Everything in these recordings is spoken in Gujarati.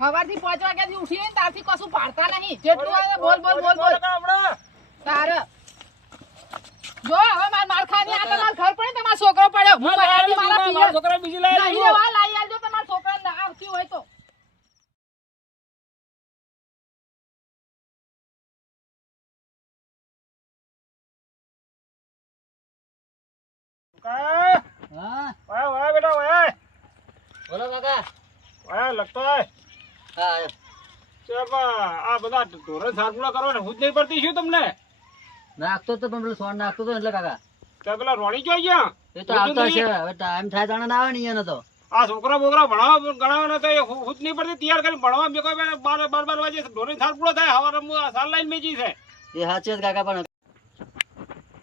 સવારથી 5 વાગ્યાથી ઉઠીને તારથી કશું પાડતા નહીં જેટલું આવે બોલ બોલ બોલ બોલ તારે જો હવે માર ખાની આ તમાર ઘર પડે તમારો છોકરો પડ્યો હું મારા છોકરા બીજી લાવી નહીં લેવા લાવી આલજો તમારા છોકરા ના આવતી હોય તો હા વાય બેટા વાય બોલો કાકા વાય લગતો હે હા આ બધા ધોરણ સારપુડા કરો ને હું જ નહીં પડતી છું તમને નાખતો તો પણ પેલો સોન નાખતો તો એટલે કાકા તે પેલા રોણી જોઈ ગયા એ તો આવતા છે હવે ટાઈમ થાય તાણે ના આવે ને અહીંયા તો આ છોકરા બોકરા ભણાવવા ગણાવવા તો હું જ નહીં પડતી તૈયાર કરી ભણવા બે કોઈ 12 વાગે ધોરણ સારપુડો થાય હવારે સાર લાઈન મેજી છે એ સાચે જ કાકા પણ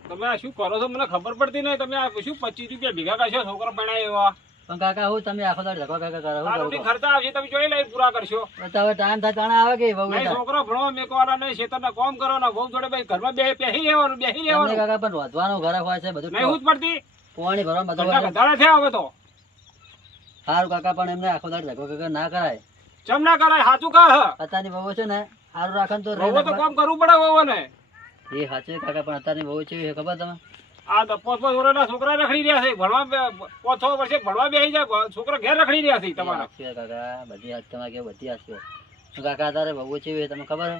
તમે આ શું કરો છો મને ખબર પડતી નહીં તમે આ શું 25 રૂપિયા ભેગા કરશો છોકરા ભણાય એવા પણ કાકા હું તમે આખો દાડ ધક્કો કાકા કરો આ ખર્ચા આવશે તમે જોઈ લઈ પૂરા કરશો તો હવે ટાઈમ થાય તાણે આવે કે બહુ નહીં છોકરો ભણવા મેકવાના નહીં ખેતરના કામ કરવાના બહુ જોડે ભાઈ ઘરમાં બેસી રહેવાનું કાકા પણ વધવાનું ઘરે હોય છે બધું નહીં હું જ પડતી પાણી ભરવા બધું વધારે થયા હવે તો સારું કાકા પણ એમને આખો દાડ ધક્કો કાકા ના કરાય ચમ ના કરાય સાચું કહે અત્યારની બહુ છે ને સારું રાખે તો વહુ તો કામ કરવું પડે વહુને એ સાચે કાકા પણ અત્યારની બહુ છે ખબર તમે આ 5 વર્ષના છોકરા રખડી રહ્યા છે ભણવા 5-6 વર્ષે ભણવા બેસી જાય છોકરા ઘેર રખડી રહ્યા છે તમારા કાકા બધી હાથ તમારે કે બધી હાથ કાકા અત્યારે બહુ છે તમને ખબર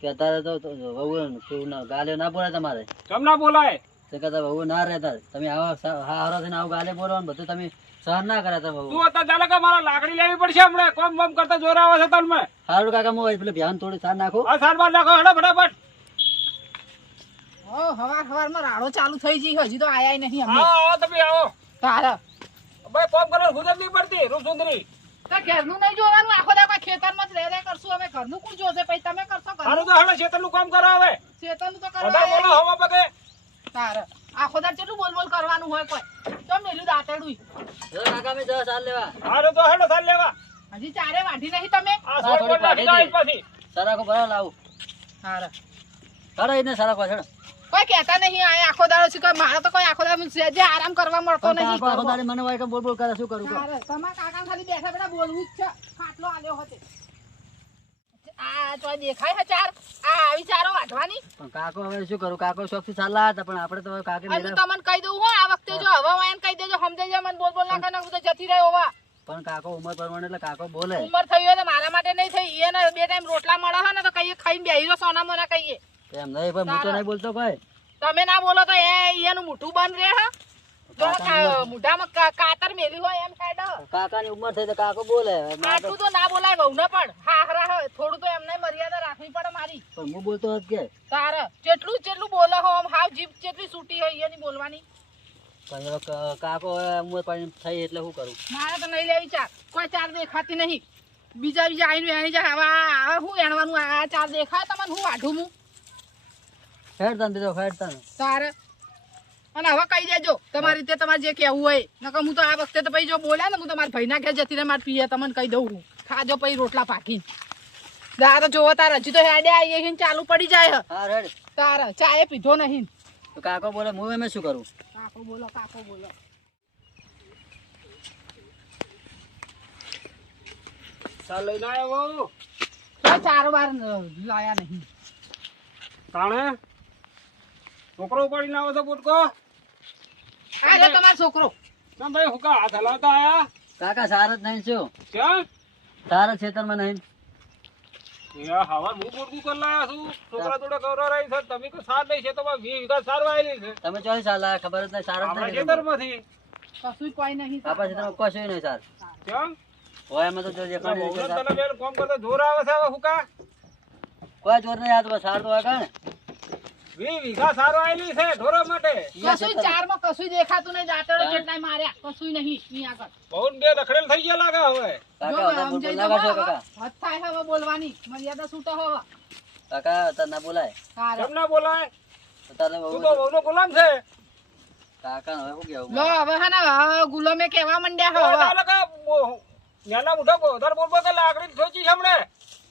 કે અત્યારે તો બહુ ગાલે ના બોલાય તમારે ચમ ના બોલાય તે કરતા બહુ ના રહેતા તમે આવા હારો થઈને આવું ગાલે બોલો ને બધું તમે સહન ના કરાતા બહુ તું અત્યારે ચાલે કે મારા લાકડી લેવી પડશે હમણાં કોમ બમ કરતા જોર આવે છે તમને સારું કાકા હું પેલું ધ્યાન થોડું સાર નાખો આ સાર બાર નાખો હેડો ફટાફટ હવારમાં રાડો ચાલુ થઈ ગઈ હજી તો આયા નહીં અમે આવો તમે આવો તારા ભાઈ કોમ કરો ખુદ જ નહીં પડતી રૂપસુંદરી તો ઘરનું નહીં જોવાનું આખો દા ખેતરમાં જ રહે કરશું અમે ઘરનું કોણ જોશે પછી તમે કરશો સારું તો હેડો ખેતરનું કામ કરો હવે ખેતરનું તો વધારે બોલો કરવા હવા પગે તારા આખો દા કેટલું બોલ બોલ કરવાનું હોય કોઈ તો મેલું દાંતેડું કાકા મેં જવા સાર લેવા સારું તો હેડો સાર લેવા હજી ચારે વાઢી નહીં તમે આ સોળ પર નાખી દો પછી સારા બરાબર લાવું તારા સારા એને સારા કો છેડો કોઈ કહેતા નહીં આ આખો દાડો છે કોઈ મારો તો કોઈ આખો દાડો જે આરામ કરવા મળતો નહીં આખો દાડે મને વાય કે બોલ બોલ કરે શું કરું તારે તમારા કાકા ખાલી બેઠા બેઠા બોલવું જ છે ખાટલો આલ્યો હતો આ તો દેખાય છે ચાર આ આવી ચારો વાઢવાની પણ કાકો હવે શું કરું કાકો શોખ થી સાલા હતા પણ આપણે તો કાકે અને હું તમને કહી દઉં હો આ વખતે જો હવે વાયન કહી દેજો સમજાઈ જાય મને બોલ બોલ ના કરે તો જતી રહ્યો હોવા પણ કાકો ઉંમર પ્રમાણે એટલે કાકો બોલે ઉંમર થઈ હોય તો મારા માટે નહીં થઈ એને બે ટાઈમ રોટલા મળે હે ને તો કહીએ ખાઈને બેહી રહો સોના મોના કહીએ એમ નહીં ભાઈ હું તો નહીં બોલતો ભાઈ તમે ના બોલો તો એનું મુઠ્ઠું બંધ રહે હે જો મુઠામાં કાતર મેલી હોય એમ સાઈડ કાકાની ઉંમર થઈ તો કાકો બોલે આટલું તો ના બોલાય બહુ ને પણ હાહરા હે થોડું તો એમને મર્યાદા રાખવી પડે મારી પણ હું બોલતો હોત કે તારે જેટલું બોલો હો આમ હાવ જીભ જેટલી છૂટી હોય એની બોલવાની પણ હવે કાકો ઉંમર પણ થઈ એટલે શું કરું મારે તો નહીં લેવી ચાર કોઈ ચાર દેખાતી નહીં બીજા આવીને એની જાય હવે શું એણવાનું આ ચાર દેખાય તમને હું વાઢું હું ફેરતા ને બીજો ફેરતા ને તારે અને હવે કહી દેજો તમારી રીતે તમારે જે કહેવું હોય નકર હું તો આ વખતે તો પછી જો બોલ્યા ને હું તમારા ભાઈના ઘેર જતી રહે મારે પીએ તમને કહી દઉં હું ખાજો પછી રોટલા પાકીને દા તો જોવો તાર હજી તો હેડે આવીએ ચાલુ પડી જાય હા રેડ તારે ચાય પીધો નહીં તો કાકો બોલે હું એમ શું કરું કાકો બોલો ચાલ લઈને આવ્યો ચાર વાર લાયા નહીં તાણે છોકરો ઉપાડીને આવો છો પોટકો આ જો તમારો છોકરો કેમ ભાઈ હુકા હાથ હલાવતા આયા કાકા સાર જ નહીં શું ક્યાં સારા ખેતરમાં નહીં હવા હું પોટકું કરી લાયા છું છોકરા જોડે ગૌરવ રહી છે તમે કોઈ સાર નહીં છે તો 20 વીઘા સાર વાયેલી છે તમે ચોવીસ સાલ ખબર જ નહીં સારા જ આપણા નહીં ખેતરમાંથી કશું કોઈ નહીં આપણા ખેતરમાં કશું નહીં સાર કેમ હોય એમાં તો જો જે તને બેન કામ કરતો જોર આવે છે હવે હુકા કોઈ જોર નહીં આવતો સાર તો હોય કાને 20 વીઘા સાર વાયેલી છે ઢોરો માટે કશું ચારમાં કશું દેખાતું નહીં દાંતડો જેટલાય માર્યા કશું નહીં અહીં આગળ બહુ બે રખડેલ થઈ ગયા લાગે હવે કાકા બધા બોલ બોલ ના કરશો કાકા હદ થાય હવે બોલવાની મર્યાદા છૂટો હવે કાકા તાર ના બોલાય કેમ ના બોલાય તારે તું તો બહુનો ગુલામ છે કાકા હવે શું કેવું લો હવે હે ને હવે ગુલામે કહેવા માંડ્યા હવે નાના મોટા વધારે બોલ બોલ લાકડી ઠોચી હમણે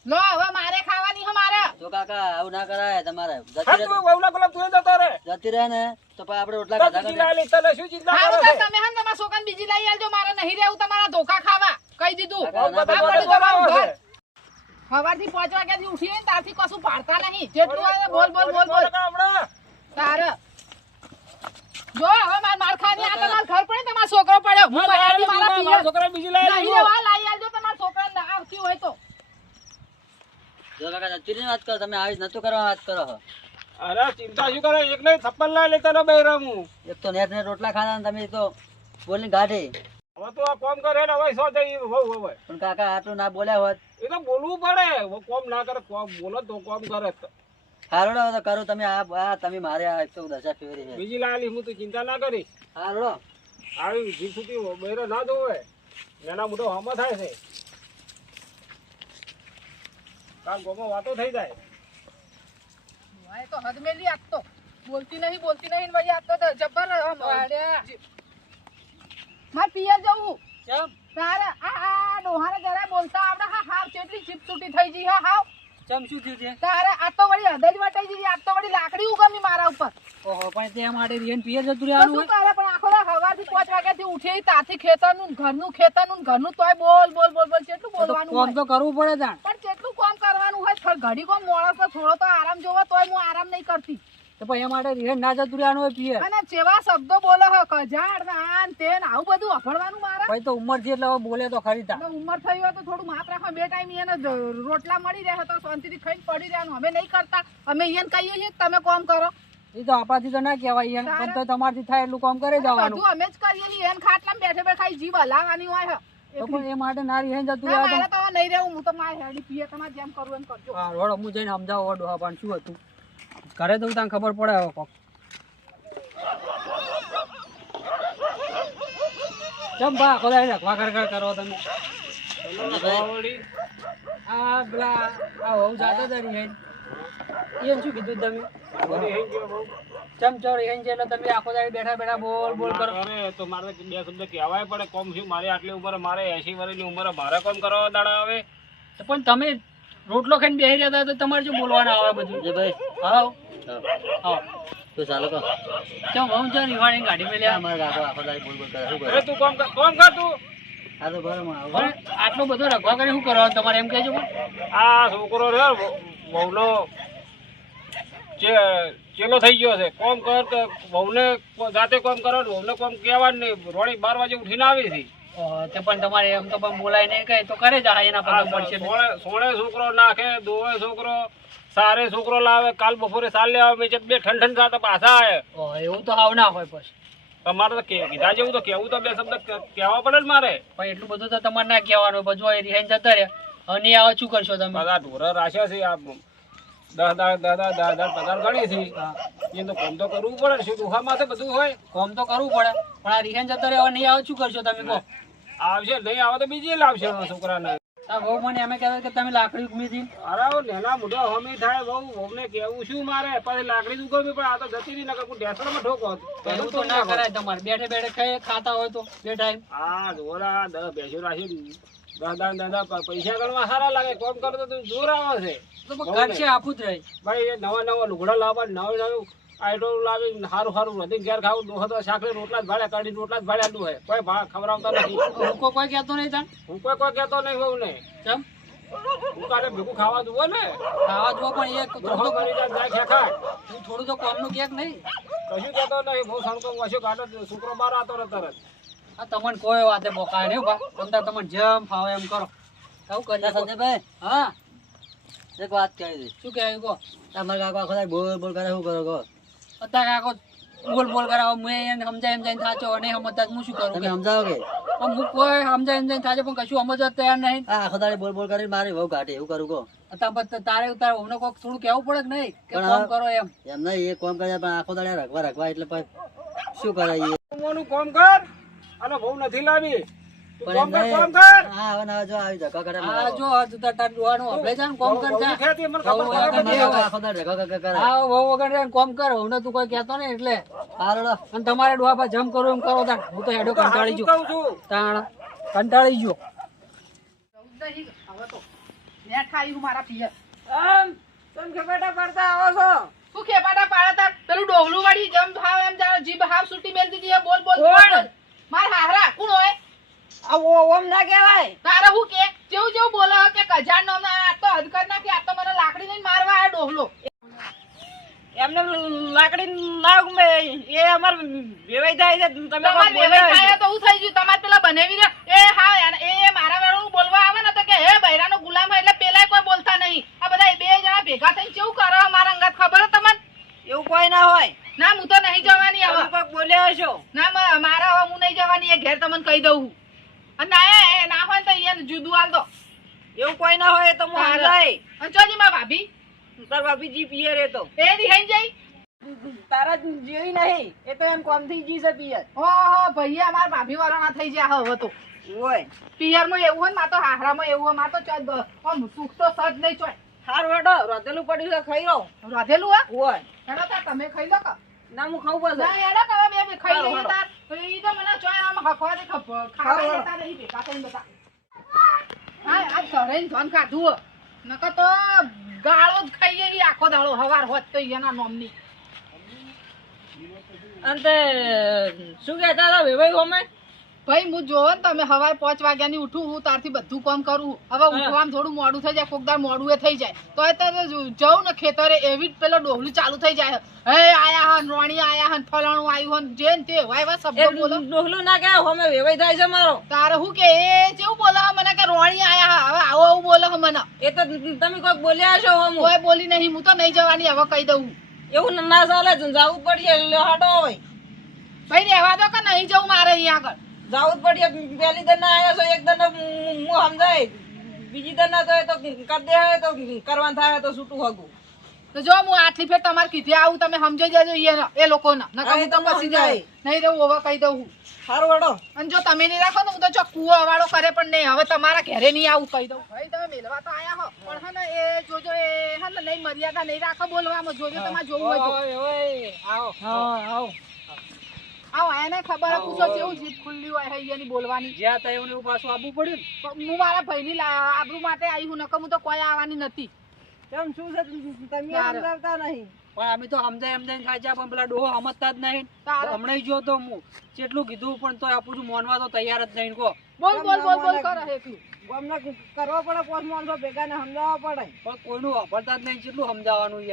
લો હવે મારે ખાવાની હે મારે તો કાકા આવું ના કરાય તમારે તું બહુના ગુલામ તું જતો રે જતી રહે ને તો પછી આપણે રોટલા તો ખાધા બીજી લાલી તને શું ચિંતા હારું કરે તો તમે હે ને તમારા છોકરાને બીજી લઈ આવજો મારે નહીં રહેવું તમારા ધોકા ખાવા કહી દીધું કાકા, ના આ બોલો, પડી તમારું ઘર સવારથી 5 વાગ્યાથી ઉઠીને તારથી કશું પાડતા નહીં. જેટલું આવે બોલ બોલ બોલ બોલ. તારે જો હવે માર ખાની આ તમાર ઘર પડે તમારો છોકરો પડ્યો. હું બહારથી મારા પિયર છોકરા બીજી લાવી નહીં રે વા લાવી આલજો તમારા છોકરાને ના આવતી હોય તો. જો કાકા સાચી વાત કરો, તમે આવી નતું કરવા વાત કરો છો. અરે ચિંતા શું કરે, એક નહીં થપ્પલ ના લેતા ના બહેરા હું. એક તો નેટ ને રોટલા ખાધા ને તમે તો બોલી ગાઢી. હવે તો આ કોમ કરે ને હવે સો થઈ હવે. પણ કાકા આટલું ના બોલ્યા હોત. એ તો બોલવું પડે, કોમ ના કરે, કોમ બોલો તો કોમ કરે. હારોડો તો કરું, તમે આ તમે મારે આ એક તો દશા ફેરી છે. બીજી લાલી હું તું ચિંતા ના કરીશ. હારોડો આવી જીભ સુધી બહેરો ના ધોવે, નાના મોટો હામો થાય છે. કાલ ગોમાં વાતો થઈ જાય. વાય તો હદ મેલી આજ તો બોલતી નહીં ને ભાઈ આજ તો જબર માર પિયર જવું. કેમ તારે આ ડોહાને જરા બોલતા આવડે. હા હાવ કેટલી જીપ છૂટી થઈ ગઈ. હા હાવ ચમ શું થયું છે? તારે આ તો વળી હદજ વટાઈ ગઈ. આ તો વળી લાકડી ઉગમી મારા ઉપર. ઓહો, પણ તે માટે રિયન પિયર જતું તો રહેવાનું શું કરે પણ આખો દાડો સવારથી 5 વાગ્યાથી ઉઠી તાથી ખેતરનું ઘરનું તોય બોલ બોલ બોલ બોલ કેટલું બોલવાનું હોય. તો કરવું પડે તાણ. પણ કેટલું કામ કરવાનું હોય. ઘડી કોમ મોળસ તો થોડો તો આરામ જોવો તોય હું આરામ નહીં કરતી. તો પછી એ માટે રિયન ના જતું રહેવાનું હોય પિયર. અને જેવા શબ્દો બોલે હો કજાડ ને આન તેન આવું બધું અફળવાનું મારા. ભાઈ તો ઉંમર છે એટલે હવે બોલે તો ખરી તા. એટલે ઉંમર થઈ હોય તો થોડું માપ રાખો. બે ટાઈમ એને રોટલા મળી રહે તો શાંતિથી ખાઈને પડી રહેવાનું. અમે નહીં કરતા. અમે એને કહીએ છીએ કે તમે કામ કરો. એ તો આપણાથી તો ના કહેવાય યાર, પણ તો તમારથી થાય એટલું કામ કરે જવાનું. બધું અમે જ કરીએ છીએ. એને ખાટલામાં બેઠે બેઠા જીભ હલાવવાની હોય. તો પણ એ માટે ના રિયન જતું ના, રહેવાનું. મારે તો હવે નહીં રહેવું. હું તો મારી હેડી પીએ તમારે જેમ કરવું એમ કરજો. હા રોડો હું જઈને સમજાવો ડોહા પણ શું હતું ઘરે તો તને ખબર પડે હવે કોક. ચમ બા ખોદાઈ રખવા કર કરો તમે. આ પેલા આ હોઉં જાતો હતા રિયન, એને શું કીધું તમે? ચમ ચોર રિયન છે એટલે તમે આખો દાડી બેઠા બેઠા બોલ બોલ કરો. અરે તો મારે બે શબ્દ કહેવાય પડે. કોમ શું મારી આટલી ઉંમરે, મારે 80 વર્ષની ઉંમરે મારે કોમ કરવા દાડા આવે. પણ તમે રોટલો ખાઈને બેસી રહ્યા હતા તો તમારે શું બોલવાના આવે બધું? જે ભાઈ હા હા તો ચાલો કહો. ચમ હું જો નિવાણી ગાડી મેં લ્યા અમારે કાકો આખો દાડી બોલ બોલ કરે શું કરે? અરે તું કોમ કર તું. હા તો બરાબર. આટલો બધો રખવા કરી શું કરવાનું તમારે એમ કહેજો. આ છોકરો રે વહુનો ચેલો થઈ ગયો છે. કોમ કર કે વહુને જાતે કોમ કરો, વહુને કોમ કહેવાનું નહીં. રોડી 12 વાગે ઉઠીને આવી હતી. તે પણ તમારે એમ તો પણ બોલાય નહીં કઈ તો કરે જાય એના પર પડશે. સોળે છોકરો નાખે, દોવે છોકરો, સારે છોકરો લાવે. કાલ બપોરે સાલ લેવા મેં બે ઠંડ સાથે પાછા આવે. એવું તો હાવ ના હોય પછી. તમારે તો કીધા જેવું તો કેવું તો બે શબ્દ કહેવા પડે ને મારે. પણ એટલું બધું તો તમારે ના કહેવાનું. બધું રિહાઈને જતા રહ્યા અને આવા શું કરશો તમે? બધા ઢોરા રાખ્યા છે. આ 10,000 પગાર ગણી છે. એ તો કોમ તો કરવું પડે ને. શું દુહા માથે બધું હોય. કોમ તો કરવું પડે પણ આ રિહાઈને જતા રહ્યા નહીં આવે શું કરશો તમે કહો? આવશે નહીં આવે તો બીજી લાવશે છોકરાને. બહુ મને એમ કહેવાય કે તમે લાકડી ઉગમી હતી. અરે નેના મોઢા હમી થાય બહુ ને કેવું શું મારે પછી લાકડી જ ઉગવવી પણ આ તો જતી રહી. નકર ઢેસડામાં ઠોકો એવું તો ના કરાય તમારે. બેઠે બેઠે ખાતા હોય તો બે ટાઈમ. હા જોરા 10 ભેંસો રાખી 10 પૈસા ગણવા સારા લાગે. કોમ કરો તો જોર આવે છે. તો ખર્ચે આપું જ રહી. ભાઈ એ નવા લુગડા લાવવા, નવું આઈટમ લાવી સારું વધી ઘેર ખાવું. દોહો તો શાકરી રોટલા જ ભાડે કાઢી રોટલા જ ભાડે આડું હોય. કોઈ ભાવ ખવડાવતા નથી. હું કોઈ કહેતો નહીં તાન. હું કોઈ કહેતો નહીં હોઉં ને. કેમ? હું કાલે ભેગું ખાવા જુઓ ને. ખાવા જુઓ પણ એક દોહો કરી જાય ખેખાય. થોડું તો કોમનું કેક નહીં. કશું કહેતો નહીં. બહુ સણકો વસ્યો કાઢો. છોકરો બહાર આવતો રહે તરત. આ તમને કોઈ વાતે બોકાય નહીં બા. તમને જેમ ફાવે એમ કરો. આવું કરી સંજયભાઈ. હા એક વાત કહી દે. શું કહેવાય કહો? તમારા કાકો આખો બોલ બોલ કરે શું કરો કહો? અત્યારે કાકો બોલ બોલ કરાવો. મેં એને સમજાય એમ જઈને થાચો અને સમજતા હું શું કરું? તમે સમજાવો કે હું કોઈ સમજાય એમ જઈને થાચો પણ કશું સમજવા તૈયાર નહીં. હા આખો દાડે બોલ બોલ કરી મારી બહુ કાઢે એવું કરું કહો? તારે અમને કોઈક થોડું કેવું પડે કે નહીં કે કામ કરો એમ? એમ નહીં એ કામ કરે પણ આખો દાડે રખવા એટલે શું કરાય? કોમ કર અને બહુ નથી લાવી. કોમ કર. હા હવે ના જો આવી ધક્કા કરે. હા જો તાર ડોહાનું હબળે જા ને કોમ કર જા. હા બહુ વગર કોમ કર. હવે તું કોઈ કહેતો નહીં એટલે હારડો. અને તમારે ડોહા પર જમ કરું એમ કરો તાર. હું તો હેડો કંટાળી ગયો. તાણ કંટાળી ગયો. હવે તો બેઠા આવ્યું મારા પિયર. તમે ખેપાટા પાડતા આવો છો. શું ખેપાટા પાડતા? પેલું ડોગલું વાળી જમ ભાવ એમ જાવ જીભ હાફ સુટી મેલ દીધી. બોલ બોલ. માર હારા કોણ હોય? ઓમ ના કહેવાય. તારે હું કે જેવું જેવું બોલે કે કજાર નો આ તો હદ એમને લાકડી ના ગમે એ અમાર વેવાઈ થાય છે તમે તમાર વેવાઈ થાય તો હું થઈ ગયું તમાર પેલા બનેવી ને એ હા યાર એ મારા વેળું બોલવા આવે ને તો કે હે બૈરાનો ગુલામ હોય એટલે પેલા કોઈ બોલતા નહીં આ બધા બે જણા ભેગા થઈને કેવું કરે મારા અંગત ખબર હે તમને એવું કોઈ ના હોય ના હું તો નહીં જવાની હવે કોક બોલ્યા હશો ના મારા હવે હું નહીં જવાની એ ઘેર તમને કહી દઉં અને ના ના હોય તો એને જુદું હાલ દો એવું કોઈ ના હોય તો હું સમજાય અને ચોજી માં ભાભી તાર ભાભીજી પિયર એ તો એ દિહાઈ જઈ તારા જેવી નહીં એ તો એમ કોમ થઈ જી છે પિયર ઓહો ભૈયા અમાર ભાભી વાળા ના થઈ જાય હવે તો ઓય પિયર માં એવું હોય ને માતો હાહરામાં એવું હોય માતો આમ સુખ તો સજ નહીં ચોય હાર વડો રોતેલું પડ્યું છે ખાઈ રહો રાધેલું હા ઓય હેડો તાર તમે ખાઈ લો કા ના હું ખાવું પડે ના હેડો કા બે ખાઈ હારું, લઈએ તાર તો ઈ તો મને ચોય આમ હખવા દે ખાવા દેતા નહીં ભેગા થઈને બધા હા આજ ઘરે ધન ખાધું નકર તો ગાળો જ ખાઈએ ઈ આખો દાડો હવાર હોત તો એના નોમની અંતે શું કહેતા હતા વેવાઈ હોમે ભાઈ હું જોવો ને તમે હવારે 5 વાગ્યાની ઉઠું હું તારથી બધું કામ કરું હવે ઉઠવામાં થોડું મોડું થઈ જાય કોક દાર મોડું એ થઈ જાય તો જવું ને ખેતરે એવી જ પેલો ડોહલું ચાલુ થઈ જાય હે આયા હન રોણી આયા હન ફલાણું આયું હન જે ને તે એવા શબ્દો બોલો ડોહલું ના કે હોમે વેવાઈ થાય છે મારો તારે હું કે એ કેવું બોલો મને કે રોણી આયા હવે આવું આવું બોલો મને એ તો તમે કોઈક બોલ્યા છો હોમ કોઈ બોલી નહીં હું તો નહીં જવાની હવે કહી દઉં એવું ના ચાલે જવું પડશે એટલે હટો હોય ભાઈ રહેવા દો કે નહીં જવું મારે અહીંયા આગળ જવું જ પડશે પહેલી દન ના આવ્યો છો એક દન હું સમજાય બીજી દન ના તો કરી દે તો કરવાનું થાય તો છૂટું હગું તો જો હું આટલી ફેર તમારે કીધી આવું તમે સમજાઈ જજો એ લોકોને નકર હું તો પછી જાય નહીં રહું હવે કહી દઉં હું સારું વડો અને જો તમે નહીં રાખો ને હું તો જો કુવો વાળો કરે પણ નહીં હવે તમારા ઘરે નહીં આવું કહી દઉં ભાઈ તમે મેલવા તો આયા હો પણ હે ને એ જોજો એ હે ને નહીં મર્યાદા નહીં રાખો બોલવામાં જોજો તમારે જોવું હોય તો આવો હા આવો આવો એને ખબર પૂછો કેવું જીભ ખુલ્લી હોય હે એની બોલવાની જ્યાં ત્યાં એવું પાછું આપવું પડ્યું પણ હું મારા ભાઈની આબરૂ માટે આવી હું નકર હું તો કોઈ આવવાની નથી કેમ શું છે તમે સમજાવતા નહીં પણ અમે તો સમજાઈને થાય છે પણ પેલા ડોહો સમજતા જ નહીં હમણાં જો તો હું જેટલું કીધું પણ તો આપું છું માનવા તો તૈયાર જ નહીં કો બોલ કરે એટલું ગમને કરવા પડે 5 માણસો ભેગા ને સમજાવવા પડે પણ કોઈનું વાપરતા જ નહીં જેટલું સમજાવવાનું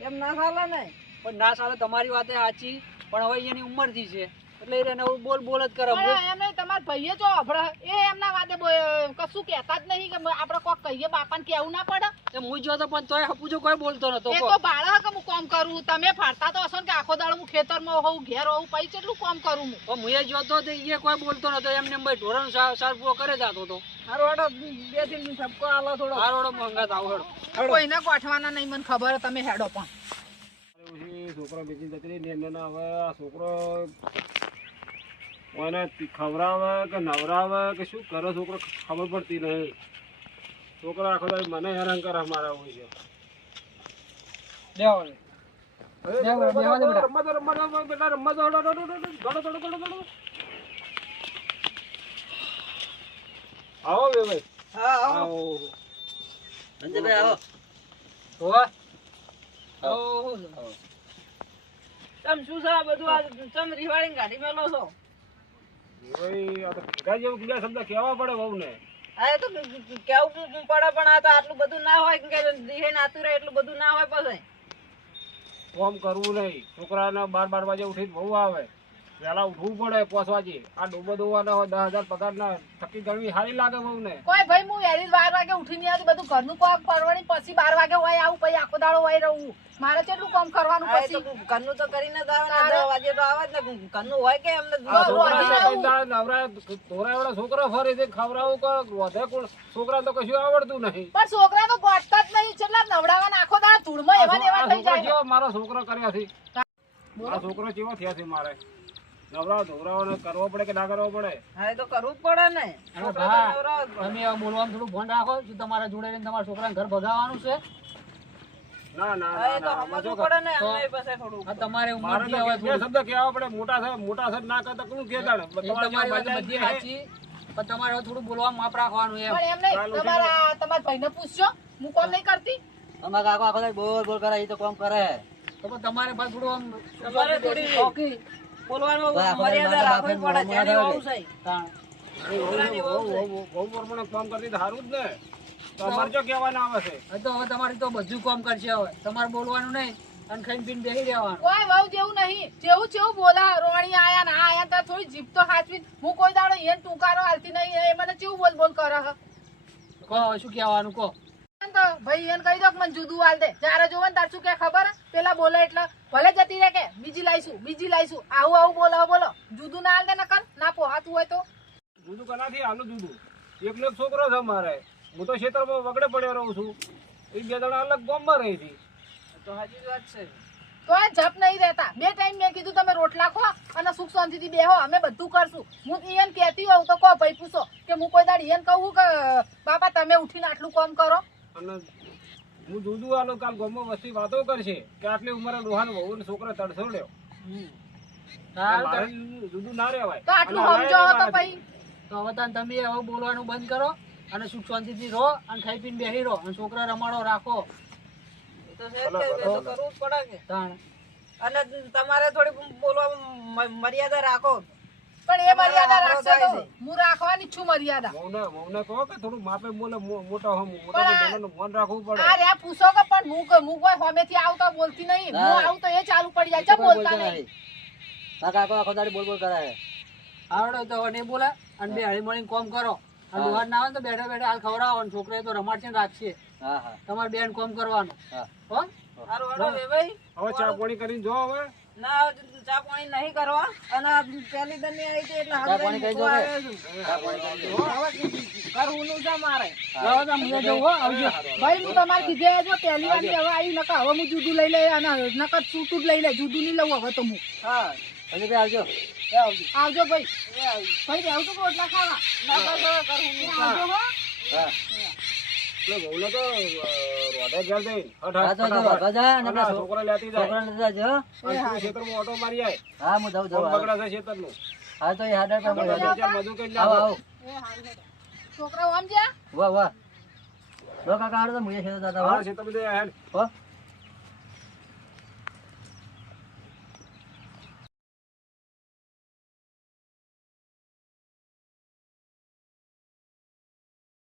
એમ ના ચાલે ને પણ ના ચાલે તમારી વાત સાચી પણ હવે એની ઉંમર થી છે એટલે એને બોલ જ કરે એમ નહીં તમારા ભાઈએ જો અભડા એ એમના વાદે કશું કહેતા જ નહીં કે આપણે કોક કહીએ બાપાને કેવું ના પડે હું જો તો પણ તોય હપુજો કોઈ બોલતો નતો એ તો બાળક કે હું કામ કરું તમે ફાડતા તો હશો ને કે આખો દાડો હું ખેતરમાં હોઉં ઘેર હોઉં પછી કેટલું કામ કરું હું પણ હું જોતો તો એ કોઈ બોલતો નતો એમને ભાઈ ઢોરણ સાર પૂરો કરે જતો તો હારો હાડો બે દિન સબકો આલો થોડો હારો હાડો મંગાત આવો હેડો કોઈને ગોઠવાના નહીં મને ખબર તમે હેડો પણ છોકરો બીજી જતી ને હવે આ છોકરો કોઈને ખવડાવે કે નવરાવે કે શું કરે છોકરો ખબર પડતી નહીં છોકરો આખો દાડો મને હેરાન કરે મારા હોય છે આવો બે ભાઈ આવો સંજયભાઈ આવો તમ શું છે આ બધું આ ચમ રીવાળી ગાડી મેલો છો ભાઈ આ તો ભેગા જેવું બીજા શબ્દ કહેવા પડે બહુ ને આ તો કેવું પડે પણ આ તો આટલું બધું ના હોય કે દીહે નાતું રહે એટલું બધું ના હોય પછી કોમ કરવું નહીં છોકરાને 12 વાગે ઉઠીને બહુ આવે વહેલા ઉઠવું પડે 5 વાગે આ ડૂબો દોવાના હોય 10,000 પગાર ના થકી ગણવી સારી લાગે બહુ ને કોઈ ભાઈ હું વહેલી 12 વાગે ઉઠી નહીં બધું ઘરનું કામ કરવાની પછી 12 વાગે હોય આવું પછી આખો દાડો હોય રહું મારે કેટલું કામ કરવાનું પછી ઘરનું તો કરીને જ આવે ને 10 વાગે તો આવે જ ને ઘરનું હોય કે એમને ધોરાવાળા છોકરા ફરે છે ખવડાવું કર વધે કોણ છોકરા તો કશું આવડતું નહીં પણ છોકરા તો ગોઠતા જ નહીં કેટલા નવડાવાના આખો દાડો ધૂળમાં એવા ને એવા થઈ જાય મારો છોકરો કર્યા છે મારો છોકરો કેવો થયા છે મારે નવરાવ ધોરાવાનો કરવો પડે કે ના કરવો પડે હા એ તો કરવું જ પડે ને તમે બોલવાનું થોડું ફોન રાખો શું તમારા જોડે રહીને તમારા છોકરાને ઘર ભગાવવાનું છે ના ના એ તો સમજવું પડે ને અમે પાસે થોડું તમારે ઉંમર થી હવે બે શબ્દ કહેવા પડે મોટા છે ના કરતા કોણ કે જાણે તમારી વાત બધી સાચી પણ તમારે થોડું બોલવા માપ રાખવાનું એમ પણ એમ નહીં તમારા ભાઈને પૂછજો હું કોમ નહીં કરતી અમારા કાકો આખો બોલ બોલ કરે એ તો કામ કરે તો પણ તમારે પાસે થોડું આમ તમારે થોડી શોખી બોલવાનું મર્યાદા રાખવી પડે જેની હોવું છે બહુ પ્રમાણે કામ કરતી સારું જ ને તમારે જો કહેવાના આવે છે તો હવે તમારે તો બધું કામ કરશે હવે તમારે બોલવાનું નહીં અને ખાઈને પીને બેસી રહેવાનું. કોઈ વહુ જેવું નહીં, જેવું જેવું બોલા રોણી આયા ને આ આયા તો થોડી જીભ તો હાચવી. હું કોઈ દાડો એને ટૂંકારો હાલતી નહીં, એ મને કેવું બોલ બોલ કરે હ. કહો શું કહેવાનું કહો. તો ભાઈ એને કહી દો કે મને જુદું હાલ દે. જ્યારે જોવે ને તાર શું કે ખબર હે? પેલા બોલે એટલે ભલે જતી રહે કે બીજી લાઈશું આવું બોલો જુદું ના હાલ દે નકર ના પોહાતું હોય તો. જુદું કનાથી આનું જુદું એકલો એક છોકરો છે મારે. હું તો ખેતરમાં વગડે પડ્યો રહું છું. એ 2 જણા અલગ ગામમાં રહી છે. તો સાચી વાત છે. તો એ જપ નહીં રહેતા. 2 ટાઈમ મેં કીધું તમે રોટલા ખો અને સુખ શાંતિથી બેહો, અમે બધું કરશું. હું એને કહેતી હોઉં તો કહો ભાઈ પૂછો કે હું કોઈ દાડી એને કહું કે બાપા તમે ઉઠીને આટલું કામ કરો. અને હું જુદું આલો કાલ ગામમાં વસ્તી વાતો કરશે કે આટલી ઉંમરે ડોહાનો વહુ ને છોકરો તડસોડ્યો. મારે જુદું ના રહેવાય. તો આટલું સમજો તો ભાઈ. તો હવે તમે હવે બોલવાનું બંધ કરો અને સુખ શાંતિથી રહો અને ખાઈ પીને બેસી રહો અને છોકરા રમાડો રાખો. તાણ. અને તમારે થોડી બોલવા મર્યાદા રાખો. પણ એ મર્યાદા રાખશે તો હું રાખવાની છું મર્યાદા. મૌને કહો કે થોડું માપે બોલે. મોટા નાનાનું મન રાખવું પડે. આ રે પૂછો કે પણ હું કોઈ હોમેથી આવતો બોલતી નહીં. હું આવું તો એ ચાલુ પડી જાય છે બોલતા નહીં. કાકો આખો દાડી બોલ બોલ કરાય. આવડે તો હવે નહીં બોલે અને બે હળી મળીને કોમ કરો. અને દુહાર ના આવે તો બેઠા બેઠા હાલ ખવડાવો અને છોકરા તો રમાડશે ને રાખશે. તમારે બેન કોમ કરવાનું. હો સારું હેડો વેવાઈ. હવે ચા પાણી કરીને જો હવે. ના ચા પાણી નહીં કરવા. અને પહેલી દરની આવી છે એટલે ચા પાણી કરી દો કે? કરવું છે મારે. જાઓ તો મુએ જવું હો. આવજો. ભાઈ હું તમારે કીધે જો પહેલી વાર હવે આવી નકા હવે હું જુદું લઈ લે અને નકર છૂટું જ લઈ લે. જુદું નહીં લઉં હવે તો હું. હા હજી બે આવજો. આવજો ભાઈ. ભાઈ રહેવું તો રોટલા ખાવા. ના કરવું આવજો હો. હા. એટલે વહુને તો રોડે ઘેર જઈને હા તો જો બાબા જા અને અને આ છોકરા લેતી જાય. છોકરાને લેતા જાજો. અને તું ખેતરમાં ઓટો મારી આય. હા હું જાઉં કોમ જાઉં. બગડા છે ખેતરનું. હા તો એ હાડર પર બગડા છે ત્યાં બધું કઈ આવો નાખો. આવો. એ હારું હેડો. છોકરાઓ આમ જ્યાં વાહ વાહ. જો કાકા હાડો તો મુએ છે દાદા હા, વાહ. ખેતરમાં જઈ આય હેડ. હો